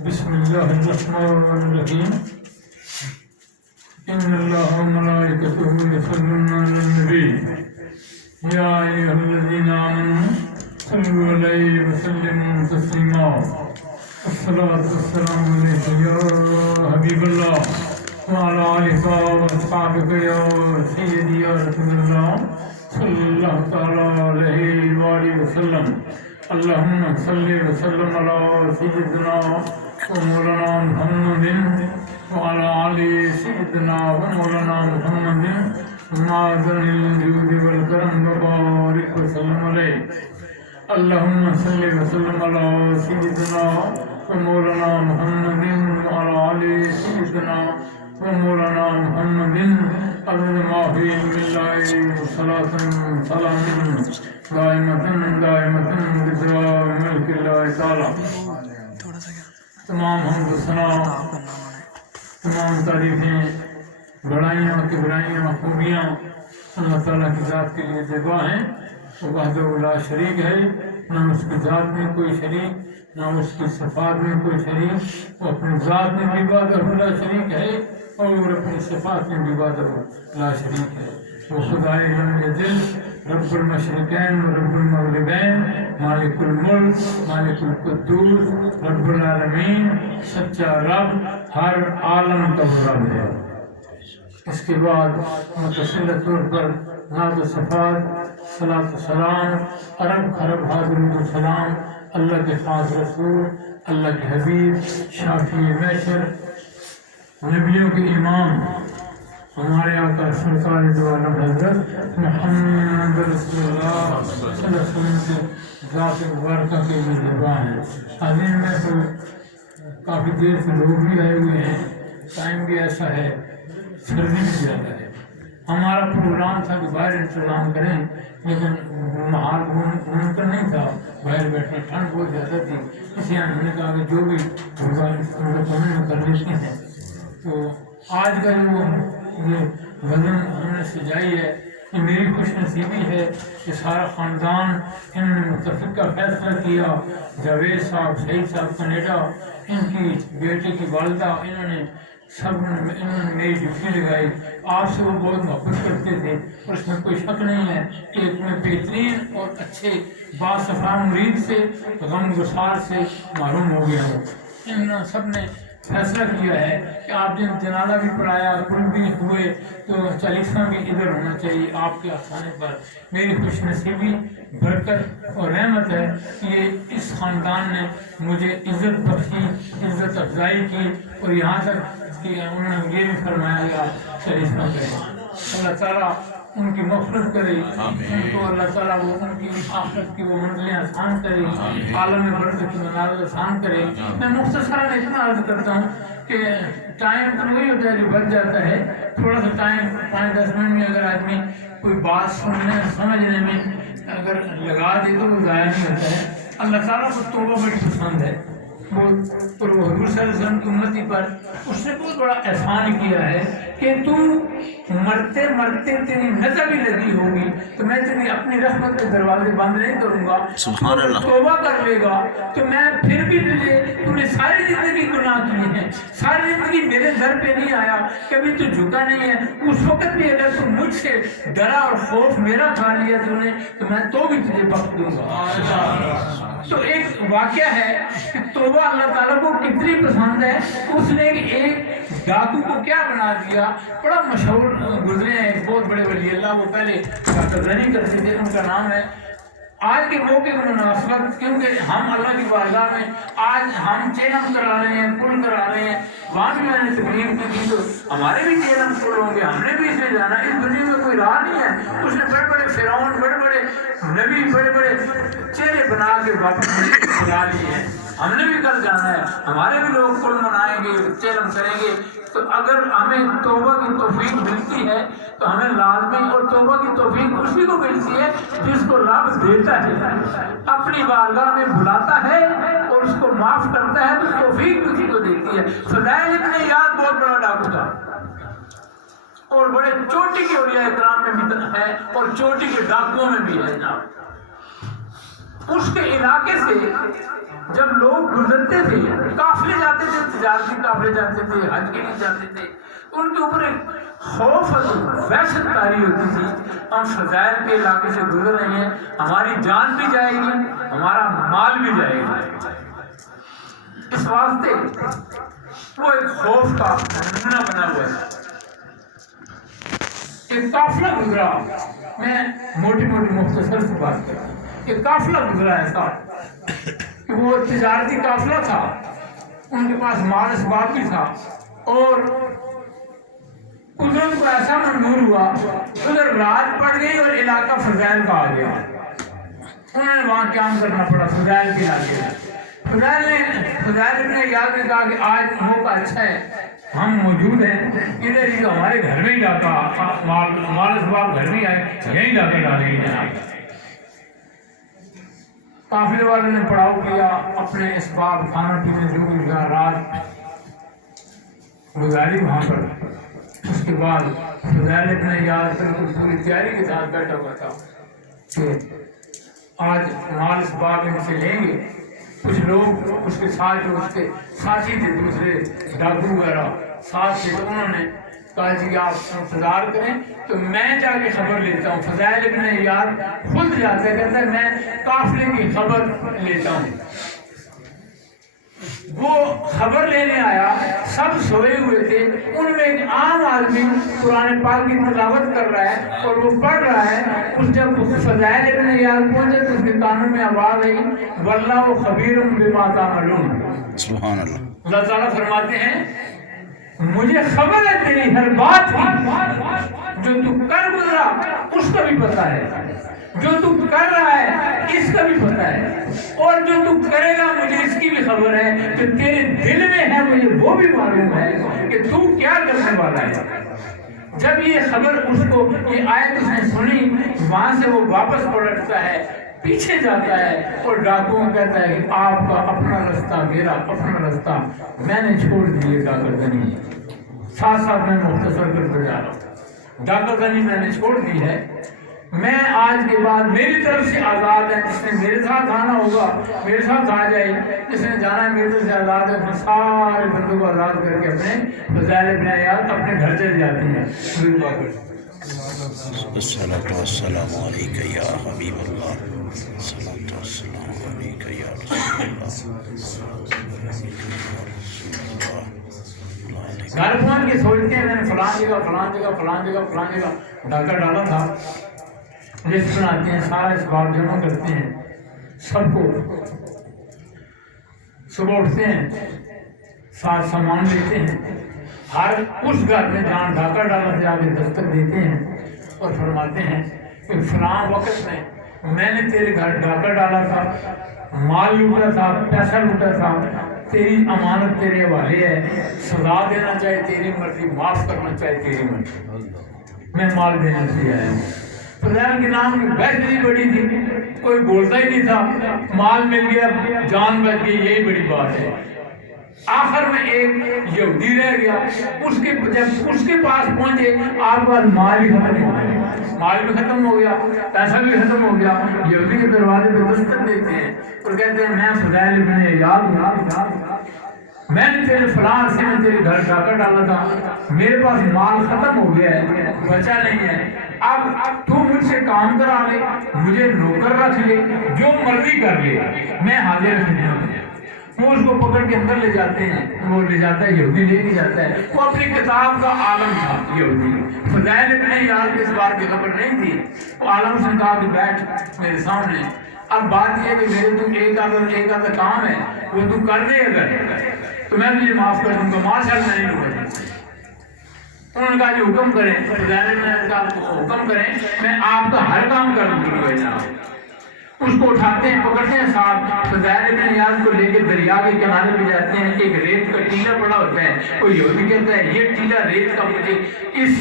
بسم الله الرحمن الرحيم إن الله وملائكته يصلون على النبي يا أيها الذين آمنوا صلوا عليه وسلموا تسليما الصلاة والسلام عليك يا حبيب الله وعلى آلك وأصحابك يا سيدي يا رسول الله صلى الله تعالى عليه وآله وسلم اللهم صل وسلم على سيدنا ومولانا محمد وعلى آل سيدنا ومولانا محمد معدن الجود والكرم وبارك وسلم عليه اللهم صل وسلم على سيدنا ومولانا محمد وعلى آل سيدنا ومولانا محمد عدد ما في علم الله صلاة سلام دائمة بدوام ملک اللہ تعالی. تمام حمد و ثنا، تمام تعریفیں، بڑائیاں کبرائیاں خوبیاں اللہ تعالیٰ کی ذات کے لیے جگہ ہیں. وہ وحدہ لا شریک ہے، نہ اس کی ذات میں کوئی شریک، نہ اس کی صفات میں کوئی شریک. وہ اپنی ذات میں بھی وحدہ لا شریک ہے اور اپنی صفات میں بھی وحدہ لا شریک ہے. وہ خدائے لم یزل، رب المشرقین و رب المغربین، مالک الملک، مالک القدوس، رب العالمین، سچا رب، ہر عالم کا رب ہے. اس کے بعد متصل طور پر نعت و صفات، صلاۃ و سلام، ارب خرب حاضرۃ و سلام اللہ کے خاص رسول، اللہ کے حبیب، شافی محشر، نبیوں کے امام، ہمارے آقا سرکار دو عالم حضرت محمد رسول اللہ صلی اللہ علیہ وسلم کے ذات مبارکہ کے مہربان ہیں. حاضرین میں تو کافی دیر سے لوگ بھی آئے ہوئے ہیں، ٹائم بھی ایسا ہے، سردی بھی زیادہ ہے. ہمارا پروگرام تھا کہ باہر انتظام کریں، لیکن محال ممکن نہیں تھا باہر بیٹھنا، ٹھنڈ بہت زیادہ تھی. اس لیے ہم نے کہا کہ جو بھی ہوگا کر لیتے ہیں. تو آج کا جو یہ غزل ہم نے سجائی ہے، یہ میری خوش نصیبی ہے کہ سارا خاندان انہوں نے متفق کا فیصلہ کیا. جاوید صاحب، سعید صاحب کینیڈا، ان کی بیٹے کی والدہ، انہوں نے میری ڈیوٹی لگائی. آپ سے وہ بہت محبت کرتے تھے اور اس میں کوئی شک نہیں ہے کہ ایک میں بہترین اور اچھے باصفا مرید سے، غم گسار سے معلوم ہو گیا ہو. ان سب نے فیصلہ کیا ہے کہ آپ جن جنازہ بھی پڑھایا، کل بھی ہوئے، تو چالیسواں بھی ادھر ہونا چاہیے آپ کے آسانے پر. میری خوش نصیبی، برکت اور رحمت ہے کہ یہ اس خاندان نے مجھے عزت بخشی، عزت افزائی کی، اور یہاں تک کہ انہوں نے یہ بھی فرمایا گیا چالیسواں کریں. اللہ تعالیٰ ان کی مغفرت کرے، ان کو اللہ تعالیٰ وہ ان کی آخرت کی وہ منزلیں آسان کرے، عالم برزخ کی منازل آسان کرے. میں مختصراً اتنا عرض کرتا ہوں کہ ٹائم تو وہی ہوتا ہے جو بچ جاتا ہے. تھوڑا سا ٹائم 5-10 منٹ میں اگر آدمی کوئی بات سننے سمجھنے میں اگر لگا دے تو وہ ضائع نہیں ہوتا ہے. اللہ تعالیٰ کو توبہ بڑی پسند ہے. وہ حضور صلی اللہ علیہ وسلم کی امتی پر اس نے بہت بڑا احسان کیا ہے کہ تو مرتے مرتے تیری نظر بھی لگی ہوگی تو میں تیری اپنی رحمت کے دروازے بند نہیں کروں گا. سبحان اللہ. توبہ کر لے گا تو میں پھر بھی تو نے ساری زندگی گناہ کیے ہیں، ساری زندگی میرے در پہ نہیں آیا، کبھی تو جھکا نہیں ہے. اس وقت بھی اگر تو مجھ سے ڈرا اور خوف میرا کھا لیا تو نے تو میں تو بھی تجھے بخش دوں گا. تو ایک واقعہ ہے کہ توبہ اللہ تعالیٰ کو کتنی پسند ہے. اس نے ایک ڈاکو کو کیا بنا دیا، بڑا مشہور گزرے ہیں بہت بڑے ولی اللہ، وہ پہلے غنی کرتے تھے، ان کا نام ہے. آج کے موقع کی مناسبت، کیونکہ ہم اللہ کی بارگاہ میں آج ہم چیلم کرا رہے ہیں، پل کرا رہے ہیں. وہاں بھی میں نے تقریر کی تھی تو ہمارے بھی چیلم پل ہوں گے، ہم نے بھی اسے جانا. اس دنیا میں کوئی راہ نہیں ہے. اس نے بڑے بڑے فرعون، بڑے بڑے نبی، بڑے بڑے چہرے بنا کے واپس بلا لیے ہیں. ہم نے بھی کل جانا ہے، ہمارے بھی لوگ پل منائیں گے، چیلم کریں گے. تو اگر ہمیں توبہ کی توفیق ملتی ہے تو ہمیں لازمی، اور توبہ کی توفیق اسی کو ملتی ہے جس کو رب دیتا ہے، اپنی بارگاہ میں بلاتا ہے اور اس کو معاف کرتا ہے تو توفیق اسی کو دیتی ہے. فضائل ابن ایاض بہت بڑا ڈاکو تھا اور بڑے چوٹی کے اولیاء اکرام میں بھی ہے اور چوٹی کے ڈاکوؤں میں بھی ہے جناب. اس کے علاقے سے جب لوگ گزرتے تھے، قافلے جاتے تھے، تجارتی قافلے جاتے تھے، حج کے لیے جاتے تھے، ان کے اوپر ایک خوف اور وحشت طاری ہوتی تھی، ہم فضائل کے علاقے سے گزر رہے ہیں، ہماری جان بھی جائے گی، ہمارا مال بھی جائے گا۔ اس واسطے وہ ایک خوف کا نمونہ بنا ہوا ہے۔ ایک قافلہ گزرا، میں موٹی موٹی مختصر سے بات کرتا ہوں۔ ایک قافلہ گزرا ایسا کہ وہ تجارتی قافلہ تھا، ان کے پاس مال اسباب بھی تھا، اور قدرت کو ایسا منظور ہوا، ادھر رات پڑ گئی اور علاقہ فضائل کا آ گیا، انہوں نے وہاں قیام کرنا پڑا فضائل کے علاقے میں۔ فضائل نے یاد میں کہا کہ آج موقع اچھا ہے، ہم موجود ہیں ادھر ہی، ہمارے گھر میں ہی ڈاکہ مال اسباب گھر میں آئے، یہیں ڈاکہ ڈالیں گے جناب۔ قافلے والے نے پڑاؤ کیا، اپنے اسباب کھانا پینے جو بھی رات گزاری وہاں پر۔ اس کے بعد فضائل ابن یاد بالکل پوری تیاری کے ساتھ بیٹھا ہوا تھا کہ آج مال اسباب ان سے لیں گے۔ کچھ لوگ اس کے ساتھ جو اس کے ساتھی تھے، دوسرے ڈاکو وغیرہ ساتھ تھے، تو انہوں نے کہا جی آپ انتظار کریں تو میں جا کے خبر لیتا ہوں۔ فضائل ابن یاد خود جاتا ہے، کہتا ہے میں قافلے کی خبر لیتا ہوں۔ وہ خبر لینے آیا، سب سوئے ہوئے تھے، ان میں ایک عام آدمی قرآن پاک کی تلاوت کر رہا ہے اور وہ پڑھ رہا ہے۔ اس جب فضائل ابن یاد پہنچے تو اس کے کانوں میں آواز آئی واللہ خبیر بما تعملون۔ سبحان اللہ۔ اللہ تعالیٰ فرماتے ہیں مجھے خبر ہے تیری ہر بات کی، جو تو کر گزرا اس کا بھی پتہ ہے، جو تو کر رہا ہے اس کا بھی پتہ ہے، اور جو تو کرے گا مجھے اس کی بھی خبر ہے، جو تیرے دل میں ہے مجھے وہ بھی معلوم ہے کہ تو کیا کرنے والا ہے۔ جب یہ خبر اس کو، یہ آیت اس نے سنی، وہاں سے وہ واپس پلٹتا ہے، پیچھے جاتا ہے اور ڈاکوؤں کو کہتا ہے کہ آپ کا اپنا رستہ، میرا اپنا رستہ، میں نے چھوڑ دیے ڈاکہ زنی۔ ساتھ ساتھ میں مختصر کرتے جا رہا ہوں، ڈاکہ زنی میں نے چھوڑ دی ہے، میں آج کے بعد میری طرف سے آزاد ہے، جس نے میرے ساتھ آنا ہوگا میرے ساتھ آ جائے، جس نے جانا ہے میرے طرف سے آزاد ہے۔ اپنے سارے بندوں کو آزاد کر کے اپنے فضائل ابن یاد اپنے گھر چلے جاتے ہیں۔ الصلاۃ والسلام علیک یا حبیب اللہ، الصلاۃ والسلام علیک یا رسول اللہ۔ گھر پہنچ کے سوچتے ہیں میں نے فلاں جگہ فلاں جگہ فلاں جگہ فلاں جگہ ڈاکہ ڈالا تھا، لسٹ بناتے ہیں، سارے اسباب جمع کرتے ہیں، سب کو صبح اٹھتے ہیں، ساتھ سامان لیتے ہیں، ہر اس گھر میں جہاں ڈاکہ ڈالا سے آگے دستک دیتے ہیں اور فرماتے ہیں کہ فلاں وقت میں نے تیرے گھر ڈاکہ ڈالا تھا، مال لوٹا تھا، پیسہ لوٹا تھا، تیری امانت تیرے حوالے ہے، سزا دینا چاہے تیری مرضی، معاف کرنا چاہے تیری مرضی، میں مال دینے سے آیا ہوں۔ فضائل کے نام کی بحث بھی بڑی تھی، کوئی بولتا ہی نہیں تھا، مال مل گیا جان بچ گئی، یہی بڑی بات ہے۔ آخر میں ایک یہودی رہ گیا، جب اس کے پاس پہنچے آپ کا مال ہی ختم ہو گیا، مال بھی ختم ہو گیا، پیسہ بھی ختم ہو گیا۔ یہودی کے دروازے پہ دستک دیتے ہیں اور کہتے ہیں میں فضائل ابن یاد ہوں، میں نے تیرے فلاں سے میں تیرے گھر ڈاکہ ڈالا تھا، میرے پاس مال ختم ہو گیا ہے، بچا نہیں ہے، اب تو مجھ سے کام کرا لے، مجھے نوکر رکھ لے، جو مرضی کر لے، میں حاضر خدمت ہوں۔ وہ اس کو پکڑ کے اندر لے جاتے ہیں، وہ لے جاتا ہے، یہودی لے کے جاتا ہے، وہ اپنی کتاب کا عالم تھا یہودی۔ فضائل ابن یاد کی اس بات کی خبر نہیں تھی، وہ عالم سے کہا کہ بیٹھ میرے سامنے، اب بات یہ ہے کہ میرے تو ایک آدھا کام ہے، وہ تو کر دے اگر تو میں تجھے معاف کر دوں گا، ماشاء اللہ نہیں لوں گا۔ انہوں نے کہا جی حکم کریں، فضائل ابن یاد حکم کریں، میں آپ کا ہر کام کر دوں گا جناب۔ اس کو اٹھاتے ہیں، پکڑتے ہیں، ساتھ فضائل ابن یاد کو لے کے دریا کے کنارے پہ جاتے ہیں، ایک ریت کا ٹیلا پڑا ہوتا ہے، کوئی یہودی کہتا ہے یہ ٹیلا ریت کا مجھے اس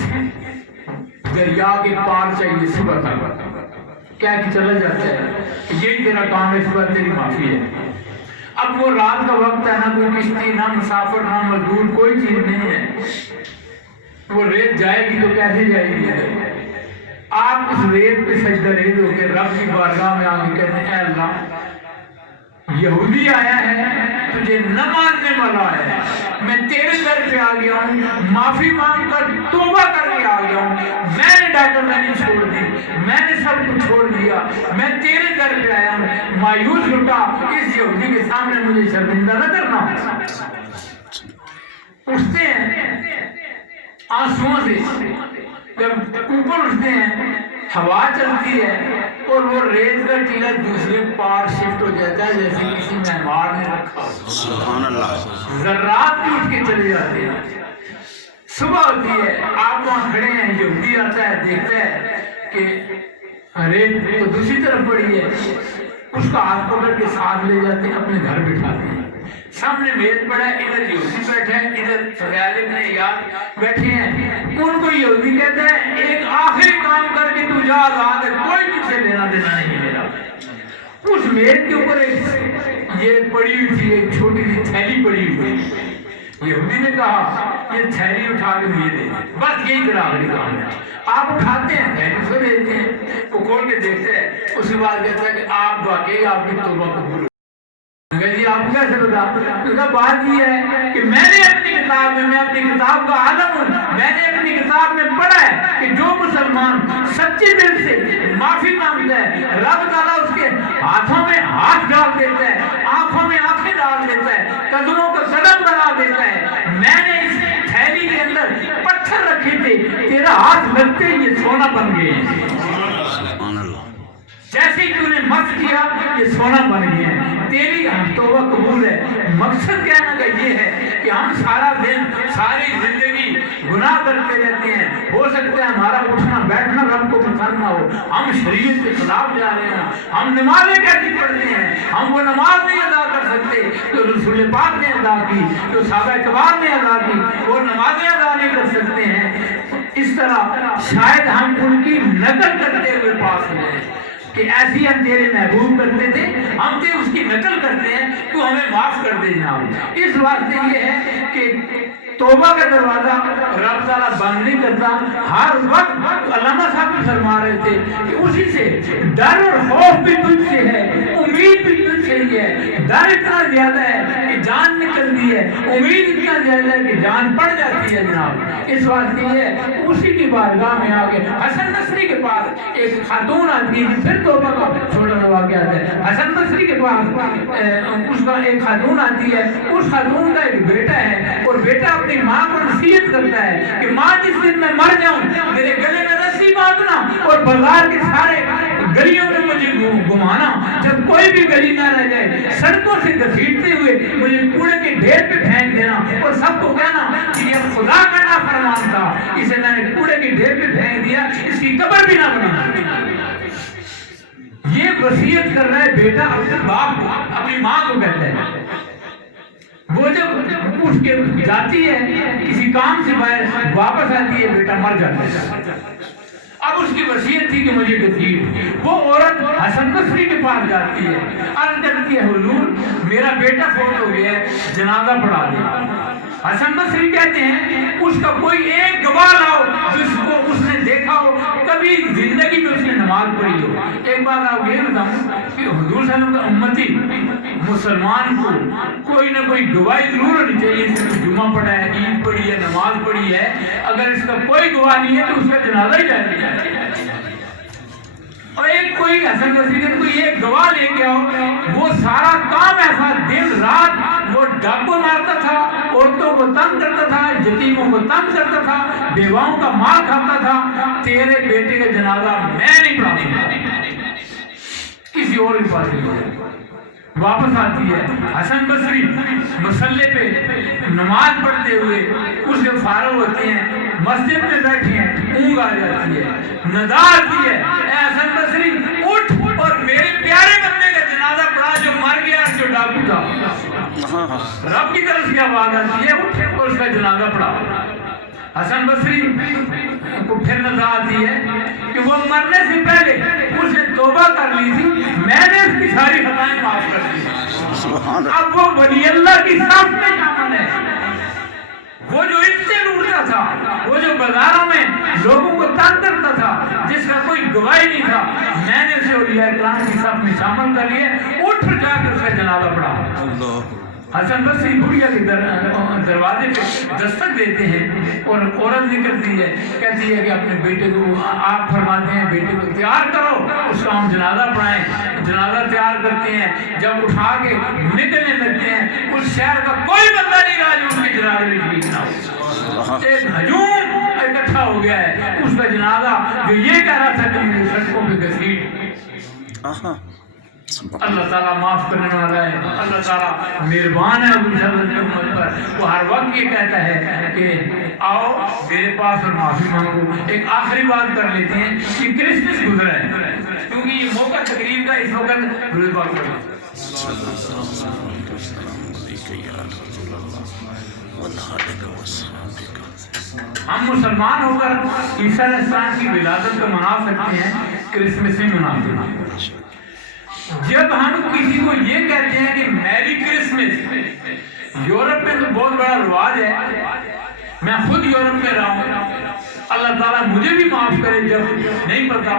دریا کے پار چاہیے صبح تک، کیا کہ چلا جاتا ہے، یہی تیرا کام ہے، صبح تیری معافی ہے۔ اب وہ رات کا وقت ہے، نہ کوئی کشتی، نہ مسافر، نہ مزدور، کوئی چیز نہیں ہے، وہ ریت جائے گی تو کیسے جائے گی؟ آپ اس ریت پہ سجدہ ریز ہو کے رب کی بارگاہ میں آ کے کہتے ہیں اے اللہ یہودی آیا ہے تجھے نہ ماننے والا ہے، میں تیرے در پہ آ گیا ہوں، معافی مانگ کر توبہ کر کے آ گیا ہوں، میں نے ڈاکٹر نہیں چھوڑ دی، میں نے سب کچھ چھوڑ دیا، میں تیرے در پہ آیا ہوں، مایوس لٹا اس یہودی کے سامنے مجھے شرمندہ نہ کرنا۔ اٹھتے ہیں آنسوؤں سے، جب اوپر اٹھتے ہیں ہوا چلتی ہے اور وہ ریت کا ٹیلا دوسرے پار شفٹ ہو جاتا ہے جیسے کسی مہمان نے رکھا، سبحان اللہ، ذرات بھی اٹھ کے چلے جاتے ہیں۔ صبح ہوتی ہے، آپ وہاں کھڑے ہیں، یہودی آتا ہے، دیکھتا ہے کہ ریت تو دوسری طرف پڑی ہے، اس کا ہاتھ پکڑ کے ساتھ لے جاتے ہیں، اپنے گھر بٹھاتے ہیں۔ سامنے میز پڑا ہے، ادھر یہودی بیٹھے ہیں، ادھر فضائل ابن عیاض بیٹھے ہیں۔ ان کو یہودی کہتا ہے ایک آخری کام کر کے تو جا، آزاد ہے، کوئی تجھ سے لینا دینا نہیں میرا۔ اس میز کے اوپر ایک یہ پڑی ہوئی تھی، ایک چھوٹی سی تھیلی پڑی ہوئی تھی۔ یہودی نے کہا یہ تھیلی اٹھا کے مجھے دے دیں، بس یہی تیرا آخری کام ہے۔ آپ اٹھاتے ہیں، تھیلی اس کو دیتے ہیں، وہ کھول کے دیکھتے ہیں، اس کے بعد کہتا ہے کہ آپ واقعی آپ کی توبہ قبول۔ جی آپ کو کیسے بتا؟ بات یہ ہے کہ میں نے اپنی کتاب میں اپنی کتاب کا عالم ہوں، میں نے اپنی کتاب میں پڑھا ہے کہ جو مسلمان سچے دل سے معافی مانگتا ہے، رب تعالیٰ اس کے ہاتھوں میں ہاتھ ڈال دیتا ہے، آنکھوں میں آنکھیں ڈال دیتا ہے، قدموں کو قدم بنا دیتا ہے۔ میں نے اس تھیلی کے اندر پتھر رکھے تھے، تیرا ہاتھ لگتے ہی یہ سونا بن گئے، جیسے ہی تو نے مس کیا یہ سونا بن گیا ہے، تیری توبہ قبول ہے۔ مقصد کہنا کا یہ ہے کہ ہم سارا دن ساری زندگی گناہ کرتے رہتے ہیں، ہو سکتا ہے ہمارا اٹھنا بیٹھنا رب کو پسند نہ ہو، ہم شریعت کے خلاف جا رہے ہیں، ہم نمازیں کیسی پڑھتے ہیں، ہم وہ نماز نہیں ادا کر سکتے جو رسول پاک نے ادا کی، جو صحابہ کرام نے ادا کی، وہ نمازیں ادا نہیں کر سکتے ہیں۔ اس طرح شاید ہم ان کی نقل کرتے ہوئے پاس ہوئے کہ ایسی ہم تیرے محبوب کرتے تھے، ہم تے اس کی نقل کرتے ہیں، تو ہمیں معاف کر دے جناب۔ اس واسطے یہ ہے کہ توبہ کا دروازہ رب تعالیٰ بند نہیں کرتا۔ ہر وقت علامہ صاحب بھی فرما رہے تھے کہ اسی سے ڈر اور خوف بھی تجھ سے ہے، امید بھی تجھ سے ہی ہے۔ ڈر اتنا زیادہ ہے کہ جان نکلتی ہے، امید اتنا زیادہ ہے کہ جان پڑ جاتی ہے جناب۔ اس واسطے یہ ہے اسی کی بارگاہ میں آگے حسن بصری کے پاس ایک خاتون آتی ہے، پھر توبہ کا چھوٹا سا واقعہ ہے۔ حسن بصری کے پاس اس کا ایک خاتون آتی ہے، اس خاتون کا ایک بیٹا ہے، اور بیٹا اپنی ماں کو نصیحت کرتا ہے کہ ماں جس دن میں مر جاؤں میرے گلے میں رسی باندھنا اور بازار کے سارے گلیوں میں مجھے گھمانا، جب کوئی بھی گلی نہ رہ جائے سڑکوں سے گھسیٹتے ہوئے مجھے کوڑے کے ڈھیر پہ پھینک دینا اور سب کو کہنا کہ یہ خدا کا نافرمان تھا، اسے میں نے کوڑے کے ڈھیر پہ پھینک دیا، اس کی قبر بھی نہ بنانا۔ یہ وصیت کر رہا ہے بیٹا اپنے باپ کو، اپنی ماں کو کہتا ہے۔ وہ جب اٹھ کے جاتی ہے کسی کام سے باہر، واپس آتی ہے، بیٹا مر جاتا ہے۔ اب اس کی وصیت تھی کہ مجھے گھسیٹ۔ وہ عورت حسن بصری کے پاس جاتی ہے، عرض کرتی ہے حضور میرا بیٹا فوت ہو گیا ہے، جنازہ پڑھا دیں۔ حسن بصری کہتے ہیں اس کا کوئی ایک گواہ لاؤ جس کو اس نے دیکھا ہو، کبھی زندگی میں اس نے نماز پڑھی ہو۔ ایک بات آپ یہ بتاؤں کہ حضور صلی اللہ علیہ وسلم کا امتی مسلمان کو کوئی نہ کوئی گواہی ضرور ہونی چاہیے، اس نے جمعہ پڑھا ہے، عید پڑھی ہے، نماز پڑھی ہے، اگر اس کا کوئی گواہ نہیں ہے تو اس کا جنازہ ہی جائے گا۔ اور ایک کوئی حسن بصری کا کوئی ایک گواہ لے کے آؤ، وہ سارا کام ایسا دن رات وہ ڈاکو مارتا تھا، عورتوں کو تنگ کرتا تھا، یتیموں کو تنگ کرتا تھا، بیواؤں کا مال کھاتا تھا، تیرے بیٹے کا جنازہ میں نہیں پڑھا سکتا، کسی اور کے پاس نہیں۔ واپس آتی ہے حسن بصری مصلے پہ نماز پڑھتے ہوئے، اس کے فارغ ہوتے ہیں، مسجد میں بیٹھے ہیں، اونگ آ جاتی ہے، ندا آتی ہے، اے حسن بصری اٹھ اور میرے پیارے بندے کا جنازہ پڑھا جو مر گیا، جو ڈاکو تھا۔ رب کی طرف سے آواز آتی ہے اٹھ اور اس کا جنازہ پڑھا۔ حسن بصری کو پھر نظر آتی ہے کہ وہ مرنے سے پہلے اس نے توبہ کر لی تھی، میں نے اس کی ساری خطائیں معاف کر دی، اب وہ ولی اللہ کی صف میں شامل ہے۔ وہ جو اس سے لوٹتا تھا، وہ جو بازاروں میں لوگوں کو تنگ کرتا تھا، جس کا کوئی گواہی نہیں تھا، میں نے اسے اولیاء کرام کی صف میں شامل کر لیا، اٹھ جا کے اس کا جنازہ پڑھا. حسن بصری بڑھیا کے دروازے پہ دستک دیتے ہیں اور عورت نکلتی ہے، کہتی ہے کہ اپنے بیٹے کو، آپ فرماتے ہیں بیٹے کو تیار کرو، اس کا ہم جنازہ پڑھائیں. جنازہ تیار کرتے ہیں، جب اٹھا کے نکلنے لگتے ہیں اس شہر کا کوئی بندہ نہیں رہا جو ان کے جنازے میں شریک نہ ہو. ایک ہجوم اکٹھا ہو گیا ہے اس کا جنازہ جو یہ کہہ رہا تھا کہ میرے سڑکوں پہ گھسیٹ. اللہ تعالیٰ معاف کرنے والا ہے، اللہ تعالیٰ مہربان ہے اپنی حضرت کی امت پر. وہ ہر وقت یہ کہتا ہے کہ آؤ میرے پاس اور معافی مانگو. ایک آخری بات کر لیتے ہیں کہ کرسمس گزرا ہے، کیونکہ یہ موقع تقریب کا اس وقت درود پاک کرنا. ہم مسلمان ہو کر عیسیٰ علیہ السلام کی ولادت کو منا سکتے ہیں، کرسمس نہیں مناتے ہیں. جب ہم کسی کو یہ کہتے ہیں کہ میری کرسمس، یورپ میں تو بہت بڑا رواج ہے، میں خود یورپ میں رہا ہوں، اللہ تعالیٰ مجھے بھی معاف کرے جب نہیں پتا،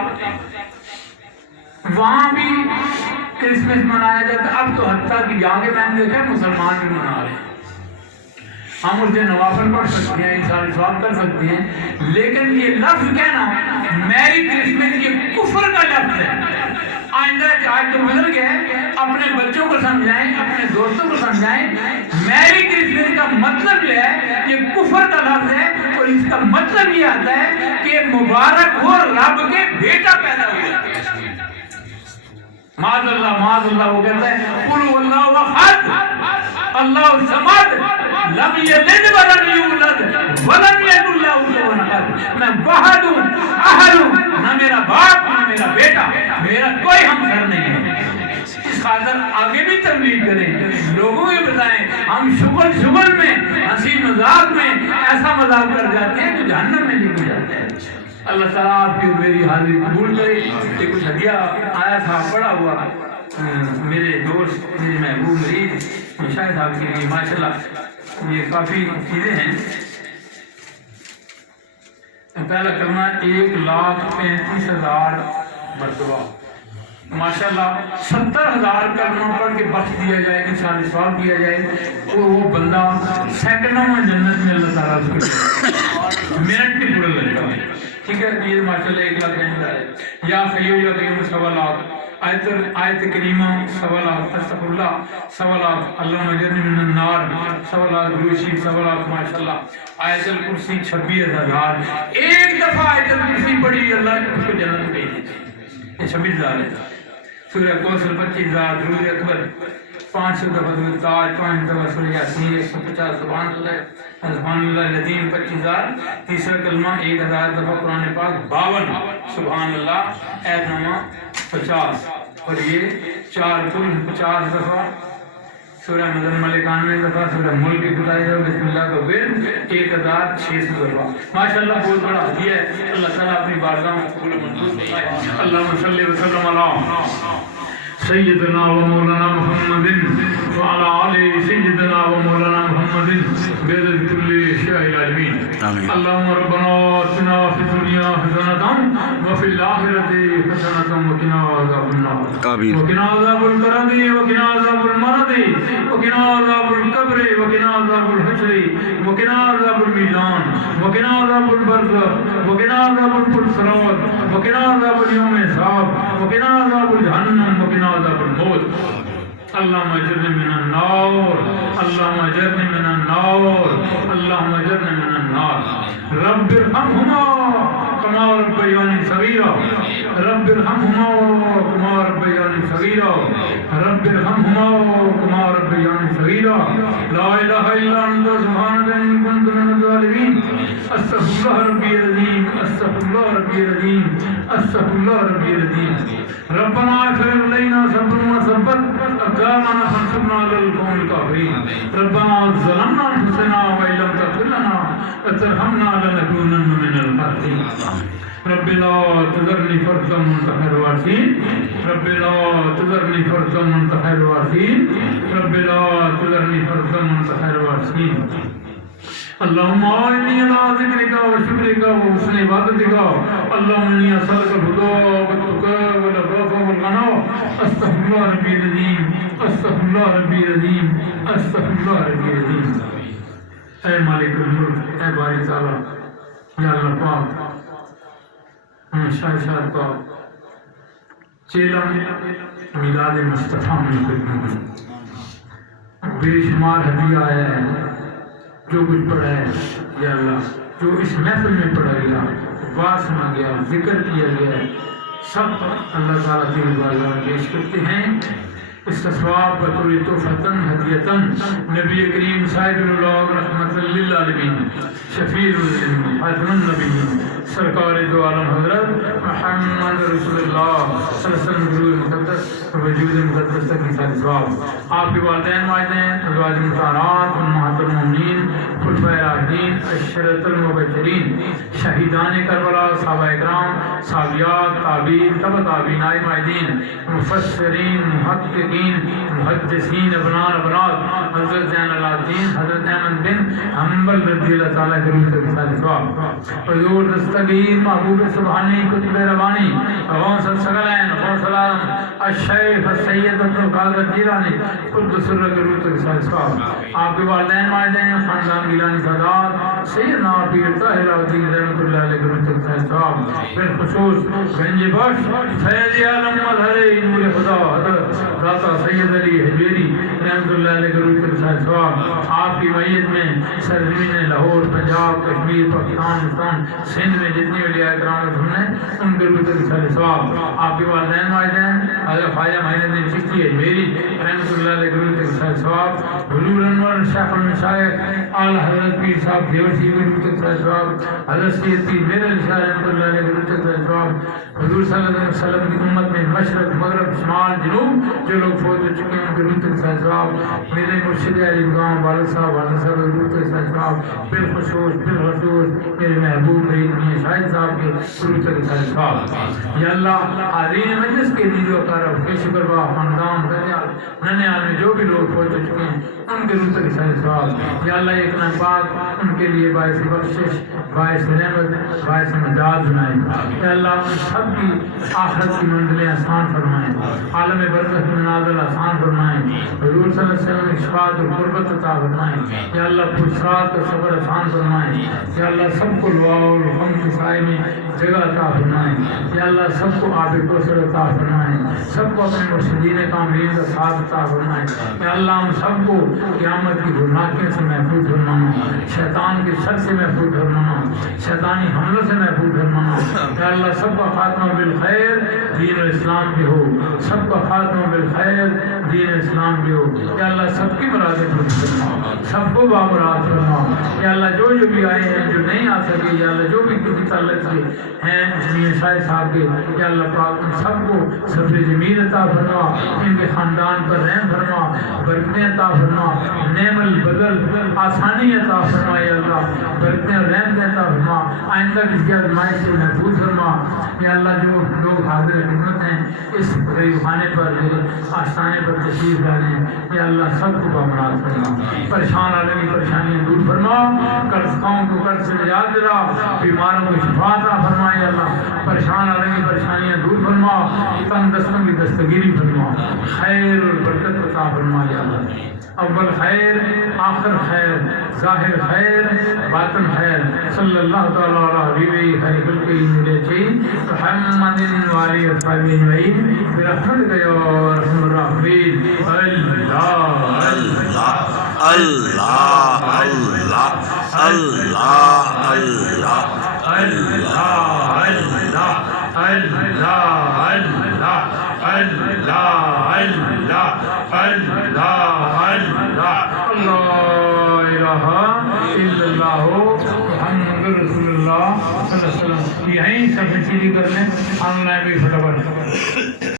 وہاں بھی کرسمس منایا جاتا ہے. اب تو حتیٰ کہ جا کے میں نے دیکھا مسلمان بھی منا رہے ہیں. ہم اس دن نوافل پڑھ سکتے ہیں، انسانی ثواب کر سکتے ہیں، لیکن یہ لفظ کہنا میری کرسمس یہ کفر کا لفظ ہے. آئندہ آج تو گزر گئے، اپنے بچوں کو سمجھائیں، اپنے دوستوں کو سمجھائیں میری کرسمس کا مطلب یہ ہے، یہ کفر کا لفظ ہے اور اس کا مطلب یہ آتا ہے کہ مبارک ہو رب کے بیٹا پیدا ہوا. معاذ اللہ وہ کہتا ہے قل هو اللہ احد اللہ الصمد لم یلد ولم یولد ولم یکن له کفوا احد. میں واحد ہوں، احد ہوں، نہ میرا باپ نہ میرا بیٹا، میرا کوئی ہمسر نہیں ہے. اس خاطر آگے بھی تبلیغ کریں، لوگوں کو بتائیں. ہم شغل میں ہنسی مذاق میں ایسا مذاق کر جاتے ہیں تو جہنم میں لے کے جاتے ہیں. اللہ تعالیٰ آپ کی میری حاضری قبول کرے. یہ کچھ ہدیہ آیا تھا پڑا ہوا میرے دوست میرے محبوب مریض شاہد صاحب کے لیے، ماشاءاللہ یہ کافی چیزیں ہیں. پہلا کلمہ 1,35,000 مرتبہ، ماشاءاللہ 70,000 کلمہ پڑھ کے بخش دیا جائے، انسانی ثواب دیا جائے، اور وہ بندہ سیکنڈوں میں جنت میں اللہ تعالیٰ اس کو منٹ نہیں پورا لگتا ہے. ٹھیک ہے، یہ ماشاءاللہ 1,00,000 کا اندر ہے. یا خیو یا قیوم 1,00,000 آیت کریمہ 1,00,000 استغفراللہ 1,00,000 اللہ اجرنی من النار 1,00,000 گروشی 1,00,000 ماشاءاللہ. آیت الکرسی 26,000. ایک دفعہ آیت الکرسی پڑھی اللہ اس کو جنت بھیج دیتی ہے. یہ 26,000 ہے. سورہ کوثر 25,000. درود اکبر 500 دفعہ، درود تاج 5 دفعہ، سورہ یاسین 150 سبحان اللہ العظیم 25,000. تیسرا کلمہ 1,000 دفعہ قرآن پاک 52 سبحان اللہ. ایت نامہ 50 اور یہ 4 کل 50 دفعہ. سورہ مزمل 91 دفعہ. سورہ ملک کی خدائی بسم اللہ کا ورد 1,600 دفعہ. ماشاءاللہ بہت بڑا ہدیہ ہے. اللہ تعالیٰ اپنی بارگاہ میں قبول منظور فرمائے. اللہم صلی وسلم علی سیدنا و مولانا محمد وعلى آل سیدنا و مولانا محمد بعدد کل شیء العالمین. اللهم ربنا آتنا فی الدنیا حسنة وفی الآخرة حسنة وقنا عذاب النار وقنا عذاب القرد وقنا عذاب المرض وقنا عذاب القبر وقنا عذاب الحشر وقنا عذاب الميزان وقنا عذاب البرزخ وقنا عذاب الصراط وقنا عذاب اليوم الحساب وقنا عذاب الجهنم وقنا عذاب الموت. اللهم اجرني من النار اللهم اجرني من النار اللهم اجرني من النار. رب ارحمهما كما ربياني صغيرا رب ارحمهما كما ربياني صغيرا رب ارحمهما كما ربياني صغيرا. لا اله الا انت سبحانك اني كنت من الظالمين. استغفر الله ربي العظيم استغفر الله ربي العظيم استغفر الله ربي العظيم. ربنا اغفر لنا ذنوبنا وثبت أقدامنا فانصرنا على القوم الكافرين. ربنا ظلمنا أنفسنا وإن لم تغفر لنا وترحمنا لنكونن من الخاسرين. رب لا تذرني فردا وأنت خير الوارثين. رب لا تذرني فردا وأنت خير الوارثين. رب لا تذرني فردا وأنت خير الوارثين. اللهم إني على ذكرك وشكرك وحسن عبادتك اللهم إني أسألك الهدى والتقى والعفاف والغنى أستغفر الله ربي العظيم أستغفر الله ربي العظيم أستغفر الله ربي العظيم اے مالک الملک اے باری تعالیٰ یا اللہ پاک شاہ پاک چیلم میلاد مصطفیٰ میں خدمت بے شمار ہدیہ آیا ہے جو کچھ پڑھا ہے یا اللہ جو اس محفل میں پڑھا گیا بات سنا گیا ذکر کیا گیا سب اللہ تعالیٰ کی بارگاہ میں پیش کرتے ہیں اس کا ثواب بطور تحفتاً ہدیتاً نبی کریم صاحب اللہ رحمت للعالمین شفیع خاتم النبیین سرکار دو عالم حضرت محمد رسول اللہ صلی اللہ علیہ وسلم ضرور مقدس وجود مقدس تک کی ساری ثواب آپ کے والدین والدین ازواج مطہرات امہات المومنین خلفائے راشدین عشرۃ المبشرین شہیدان کربلا صحابہ اکرام صحابیات تابعین تبع تابعین ائمہ مفسرین محققین محدثین ابناء ابنات حضرت زین العابدین حضرت احمد بن حنبل رضی اللہ تعالیٰ کے روح تک ساری ثواب حضور دستگیر محبوب سبحانی کتب ربانی غوث الثقلین غوث العالم الشیخ السید عبد القادر جیلانی قدس سر کے روح تک ساری ثواب آپ کے والدین والدین خاندان گیلانی سادات سیدنا پیر طاہر الدین رحمۃ اللہ علیہ کے روح تک ساری ثواب بالخصوص گنج بخش فیض عالم مظہر نور خدا حضرت داتا سید علی حجویری رحمۃ اللہ علیہ کے روح تک ساری ثواب آپ کی میت میں سرزمین لاہور پنجاب کشمیر پاکستان ہندوستان سندھ میں جتنی اولیاء کرام ہم نے ان کے روح تک ساری ثواب آپ کے والدین والدین حضرت خواجہ معین الدین چشتی حجویری رحمۃ اللہ علیہ کے روح تک ساری ثواب حضور انور شیخ المشائخ اعلی حضرت پیر صاحب دیوسی کے روح تک ساری ثواب حضرت سید پیر میر علی شاہ رحمۃ اللہ علیہ کے روح تک ساری ثواب حضور صلی اللہ علیہ وسلم کی امت میں مشرق مغرب شمال جنوب جو لوگ فوت ہو چکے ہیں ان کے روح تک ساری ثواب میرے مرشد علی گاؤں والد صاحب کے روح تک ساری ثواب بالخصوص میرے محبوب مرید میاں شاہد صاحب کے روح تک ساری ثواب یا اللہ حاضرین مجلس کے دیدو کرم کے شکر با خاندان دنیال ننیال میں جو بھی لوگ فوت ہو چکے ہیں ان کے روح تک ساری ثواب یا اللہ ایک نام پاک ان کے لیے باعث بخشش باعث رحمت باعث مداد بنائے یا اللہ ان سب کی آخرت کی منزلیں آسان فرمائیں عالم برزخ کی منازل آسان فرمائیں حضور صلی اللہ علیہ وسلم اشفاعت اور قربت عطا فرمائیں یا اللہ پرسرات کا صبر آسان فرمائیں یا اللہ سب کو دعا اور غم کے سائے میں جگہ عطا فرمائیں یا اللہ سب کو آب کوثر عطا فرمائیں سب کو اپنے مرشدین کاملین کا ساتھ عطا فرمائیں یا اللہ ہم سب کو قیامت کی ہولناکیوں سے محفوظ فرمانا شیطان کے شر سے محفوظ فرمانا شیطانی حملوں سے محفوظ فرمانا یا اللہ سب کا خاتمہ بالخیر دین و اسلام بھی ہو سب کا خاتمہ بالخیر دین و اسلام بھی ہو یا اللہ سب کی مرادیں پوری فرما سب کو بامراد فرما یا اللہ جو بھی آئے ہیں جو نہیں آ سکے یا اللہ جو بھی کسی تعلق سے ہیں میاں شاہ صاحب کے یا اللہ پاک ان سب کو صبر جمیل عطا فرما ان کے خاندان پر رحم فرما برکتیں عطا فرما نعم البدل آسانی عطا فرما یا اللہ برکتیں اور رحمتیں عطا فرما آئندہ کسی آزمائش سے محفوظ فرما یا اللہ جو لوگ حاضر خدمت ہیں اس غریب خانے پر آستانے پر تشریف ڈالیں یا اللہ سب کو بامراد فرما پریشان عالمی پریشانیاں دور فرما قرض قوم کو قرض سے نجات دلا بیماروں کو شفا عطا فرما یا اللہ پریشان عالمی پریشانیاں دور فرما تنگ دستوں کی دستگیری فرما خیر اور برکت عطا فرما یا اللہ اول خیر آخر خیر ظاہر خیر باطن خیر صلی اللہ تعالی علی حبیبی خیر خلق الرحیم محمد والی اصحابہ اجمعین برحمتک یا ارحم الراحمین اللہ اللہ اللہ اللہ یہیں سب چیزیں کر لیں آن لائن بھی فٹافٹ